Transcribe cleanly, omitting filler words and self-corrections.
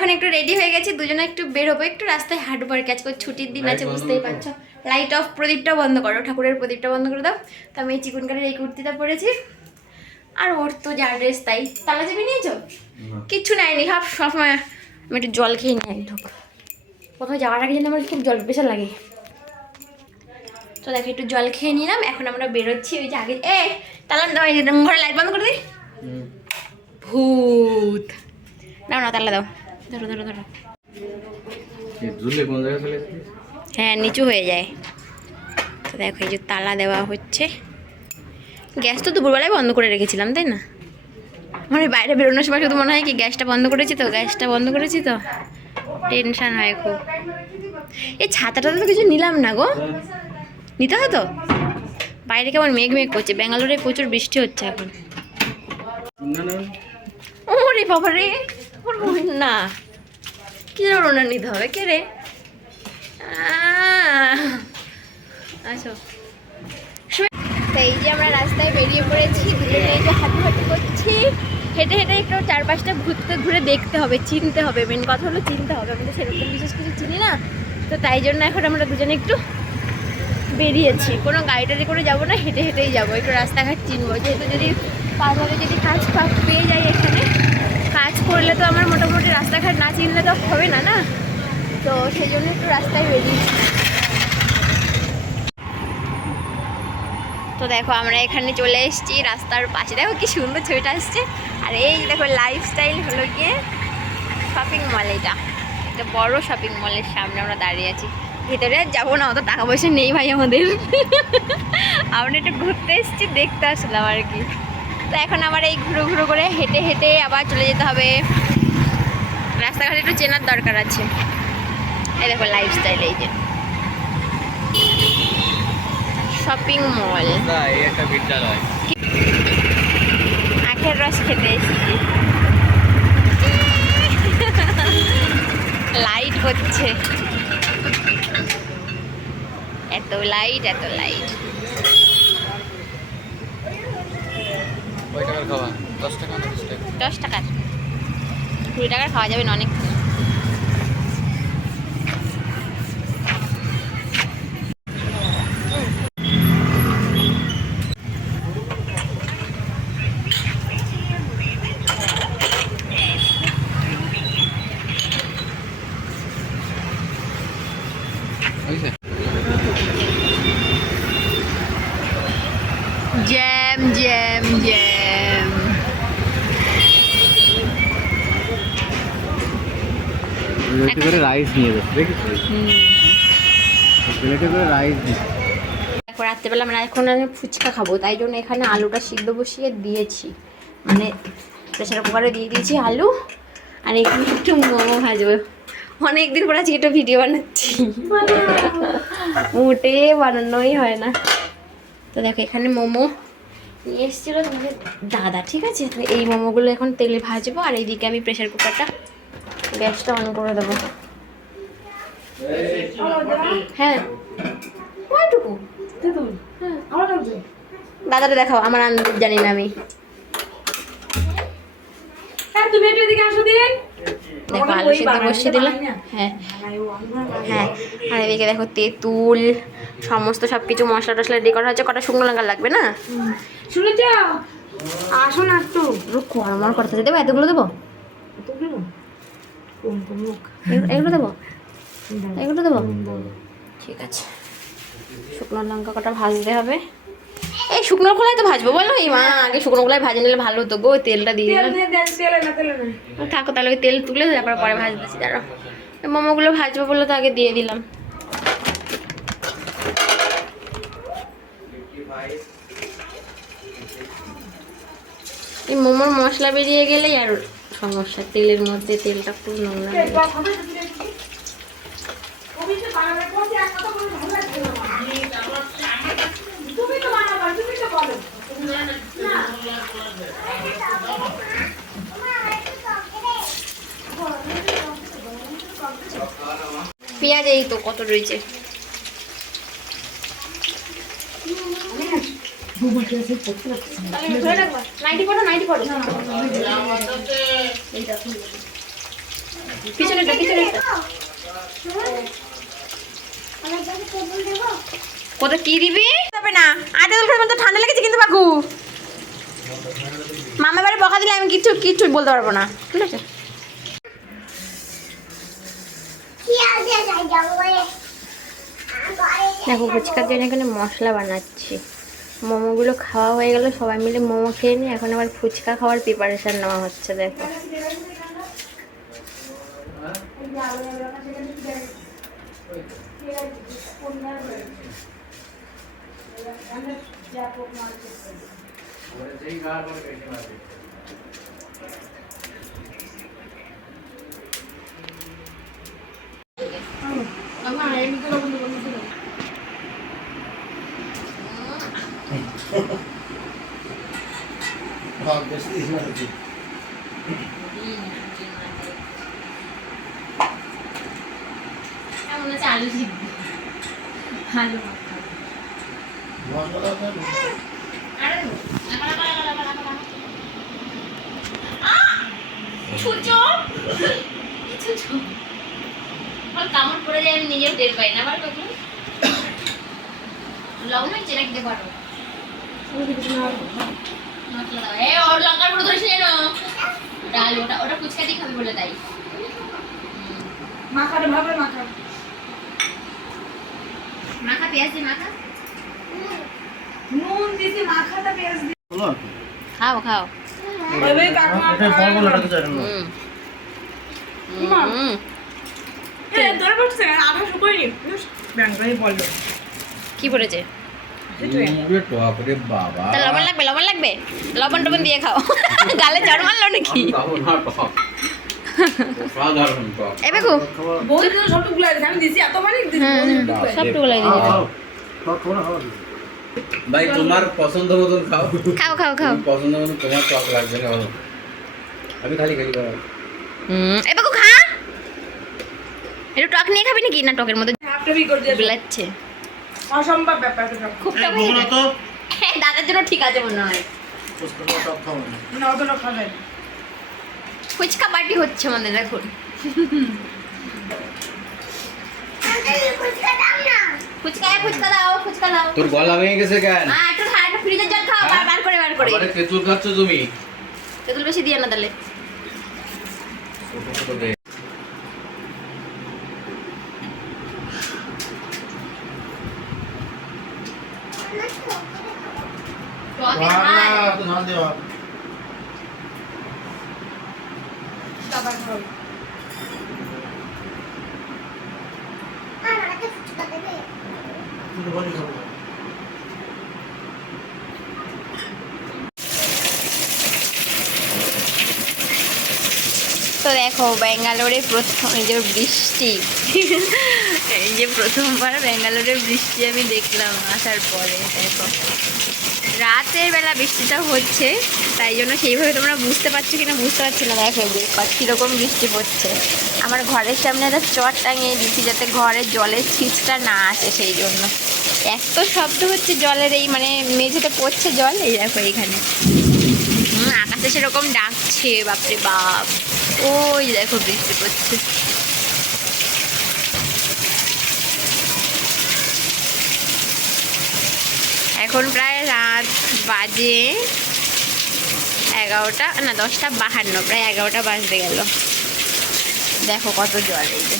এখন একটু রেডি হয়ে গেছি, দুজনে একটু বেরোবো, একটু রাস্তায় হাঁটবো আর কি। আজকে ছুটির দিন আছে, বুঝতেই পারছো। লাইট অফ, প্রদীপটা বন্ধ করো, ঠাকুরের প্রদীপটা বন্ধ করে দাও। তো আমি এই চিকন কালারের এই কুর্তিটা পরেছি, আর ওর তো যা ড্রেস তাই। তালা চেপে নিয়েছো? কিচ্ছু নেয়নি, সব সময়। আমি একটু জল খেয়ে নিই এক ঢোক। কোথাও যাওয়ার আগে যেন আমার খুব জল পেশা লাগে। তো দেখো একটু জল খেয়ে নিলাম, এখন আমরা বেরোচ্ছি। ওই যে আগে তালা ঘরে লাইট বন্ধ করে দিই। ভূত, দাও না তালা দাও, ধরো ধরো ধরো। হ্যাঁ নিচু হয়ে যায়। তো দেখো এই যে তালা দেওয়া হচ্ছে। গ্যাস তো দুপুরবেলায় বন্ধ করে রেখেছিলাম, তাই না? মানে বাইরে বেরোনোর সময় শুধু মনে হয় কি গ্যাসটা বন্ধ করেছি তো টেনশন হয় খুব। এই ছাতাটা তো কিছু নিলাম না গো, নিতে হতো। বাইরে কেমন মেঘ করছে, ব্যাঙ্গালোরে প্রচুর বৃষ্টি হচ্ছে এখন। ওরে বাবা রে, না কি ওনার নিতে হবে, কে রে? আচ্ছা, এই যে আমরা রাস্তায় বেরিয়ে পড়েছি, দুজনে এই যে হাঁটাহাঁটি করছি। হেঁটে হেঁটে একটু চারপাশটা ঘুরে দেখতে হবে, চিনতে হবে। মেন কথা হলো চিনতে হবে, আমি তো সেরকম বিশেষ কিছু চিনি না। তো তাই জন্য এখন আমরা দুজনে একটু বেরিয়েছি। কোনো গাড়ি টাড়ি করে যাবো না, হেঁটে হেঁটেই যাবো, একটু রাস্তাঘাট চিনবো। যেহেতু যদি বাজারে যদি কাজ পেয়ে যাই, এখানে কাজ করলে তো আমার মোটামুটি রাস্তাঘাট না চিনলে তো হবে না, না? তো সেই জন্য একটু রাস্তায় বেরিয়েছি। তো দেখো আমরা এখানে চলে এসেছি রাস্তার পাশে, দেখো কি সুন্দর ছবিটা আসছে। আর এই দেখো লাইফস্টাইল হলো গিয়ে শপিং মল, এটা বড় শপিং মলের সামনে আমরা দাঁড়িয়ে আছি। ভিতরে যাবো না, অত টাকা পয়সা নেই ভাই আমাদের। আমরা একটু ঘুরতে এসেছি, দেখতে আসলাম আর কি। তো এখন আমার এই ঘুরো করে হেঁটে হেঁটে আবার চলে যেতে হবে। রাস্তাঘাটে একটু চেনার দরকার আছে। এই দেখো লাইফস্টাইল, এই যে শপিং মল। একটা বিদ্যালয়, আখের রস খেতে এসেছি। লাইট হচ্ছে, এত লাইট এত লাইট। 10 টাকার 20 টাকার খাওয়া যাবে না অনেক। Jam jam jam. রাইস নিয়ে যাচ্ছে, দেখো রাত্রেবেলা আমরা এখন ফুচকা খাবো, তাই জন্য এখানে আলুটা সিদ্ধ বসিয়ে দিয়েছি, মানে প্রেসার কুকারে দিয়ে দিয়েছি আলু। আর এখানে একটু মোমো ভাজবো। অনেকদিন পর আজকে একটা ভিডিও বানাচ্ছি, মোটে বানানোই হয় না। তো দেখো এখানে মোমো নিয়ে এসেছিলো তোমাদের দাদা, ঠিক আছে? তো এই মোমোগুলো এখন তেলে ভাজবো, আর এইদিকে আমি প্রেসার কুকারটা গ্যাসটা অন করে দেবো। হ্যাঁ কয়টুকু দাদাটা দেখাও, আমার আন্দাজ জানি না আমি। দেখো আলু সিদ্ধ বসিয়ে দিলাম। হ্যাঁ হ্যাঁ, আর এদিকে দেখো তেঁতুল সমস্ত সব কিছু মশলা টশলা রেডি করা হচ্ছে। কটা শুকনো লঙ্কা লাগবে না? শুনে যাও, আসো না একটু কড়মড় করতে দেবো। এতগুলো দেবো, এগুলো দেবো, এগুলো দেবো, ঠিক আছে। শুকনো লঙ্কা কটা ভাজতে হবে। এই শুকনো খোলাই তো ভাজবো বলো? এই মা আগে শুকনো খোলাই ভাজে নিলে ভালো হতো গো, তেলটা দিয়ে দিলাম। থাকো তাহলে তেল তুলে তারপর পরে ভাজতেছি। দাঁড়াও, মোমোগুলো ভাজবো বলে তো আগে দিয়ে দিলাম। এই মোমোর মশলা বেরিয়ে গেলেই আর সমস্যা, তেলের মধ্যে তেলটা খুব নোংরা। পেঁয়াজ এই তো কত রয়েছে। পিছনেটা পিছনেটা কত কি দিবি তবে না আটা দোল খেলে তো ঠান্ডা লেগেছে কিন্তু বাকু মামা বাড়ি বকা দিলে আমি কিছু কিছু বলতে পারবো না ঠিক আছে দেখো ফুচকার জন্য এখানে মশলা বানাচ্ছি মোমোগুলো খাওয়া হয়ে গেল সবাই মিলে মোমো খেয়ে নিই এখন আবার ফুচকা খাওয়ার প্রিপারেশন নেওয়া হচ্ছে দেখো আলু সিদ্ধ আলু কামড় পড়ে যায় আমি নিজেও টের পাই না আবার কখন লবণ হচ্ছে নাকি দেখো মশলা দাও ওর লঙ্কার গুঁড়ো ধরেছে জানো ডাল ওটা ওটা ফুচকা দিয়ে খাবে বলে তাই মাখাটা ভাবে মাখা মাখা পেঁয়াজ দিয়ে মাখা নুন দিছি মাখাটা পেঁয়াজ দিয়ে খাও খাও ওই কাকমা কি পড়েছে লবণ লাগবে লবণ লাগবে লবণ টবণ দিয়ে খাও গালে জ্বর মারলো নাকি এবার সবটুকু লাগিয়ে ভাই তোমার পছন্দ মতন খাও খাও খাও খাও পছন্দ মতন তোমার টক লাগবে না আমি খালি খালি খাবো এবার খা একটু টক নিয়ে খাবি নাকি না টকের মধ্যে বিলাচ্ছে অসম্ভব ব্যাপার খুব টক হয়ে যায় দাদার জন্য ঠিক আছে মনে হয় না অতটা খাবে ফুচকা পার্টি হচ্ছে আমাদের এখন ফুচকা ফুচকা দাও ফুচকা দাও তোর গলা ভেঙে গেছে কেন হ্যাঁ একটু ঠান্ডা ফ্রিজের জল খাও বার করে আরে তেঁতুল খাচ্ছ তুমি তেঁতুল বেশি দিয়ে না তাহলে তো দেখো ব্যাঙ্গালোরে প্রথম এই যে বৃষ্টি এই যে প্রথমবার ব্যাঙ্গালোরে বৃষ্টি আমি দেখলাম আসার পরে দেখো রাতের বেলা বৃষ্টিটা হচ্ছে তাই জন্য সেইভাবে তোমরা বুঝতে পারছো কিনা বুঝতে পারছি না দেখো কীরকম বৃষ্টি পড়ছে আমার ঘরের সামনে একটা চট টাঙিয়ে দিচ্ছি যাতে ঘরের জলের ছিটটা না আসে সেই জন্য এত শব্দ হচ্ছে জলের এই মানে মেঝেতে পড়ছে জল এই দেখো এইখানে আকাশে সেরকম ডাকছে বাপরে বাপ ওই দেখো বৃষ্টি পড়ছে এখন প্রায় রাত বাজে 11টা না 10টা 52 প্রায় 11টা বাজতে গেল দেখো কত জল এই যে